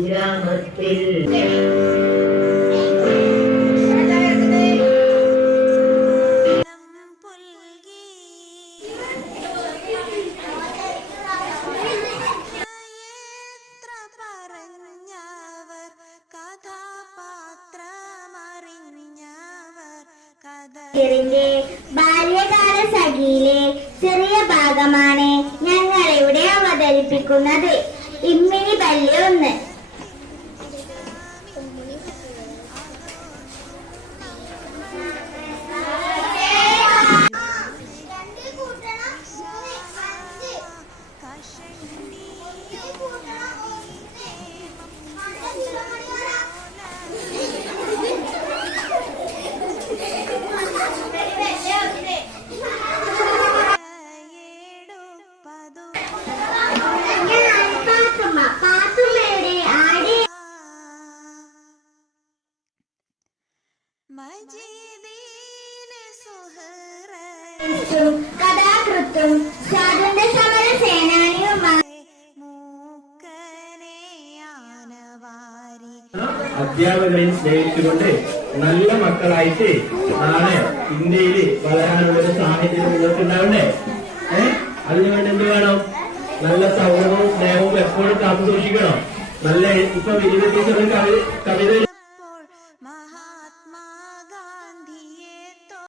ഗ്രാമത്തിൽ ബാല്യകാല സഖിയിലെ ഭാഗമാണ് ഞങ്ങൾ ഇവിടെ അവതരിപ്പിക്കുന്നത്. ഇമ്മിനി പല്ലി ഒന്ന്. എടുപ്പതു കഥാകൃത്തും സ്വാതന്ത്ര്യ സമര സേനാനിയുമായി അധ്യാപകരെ സ്നേഹിച്ചുകൊണ്ട് നല്ല മക്കളായിട്ട് നാളെ ഇന്ത്യയിൽ വളരാനുള്ള ഒരു സാഹചര്യം നിങ്ങൾക്ക് ഉണ്ടാവണ്ടേ ഏഹ് അതിനുവേണ്ടി എന്ത് വേണം? നല്ല സൗഹൃദവും സ്നേഹവും എപ്പോഴും കാത്തു സൂക്ഷിക്കണം നല്ല ഇപ്പൊ വിജയ കവി കവിത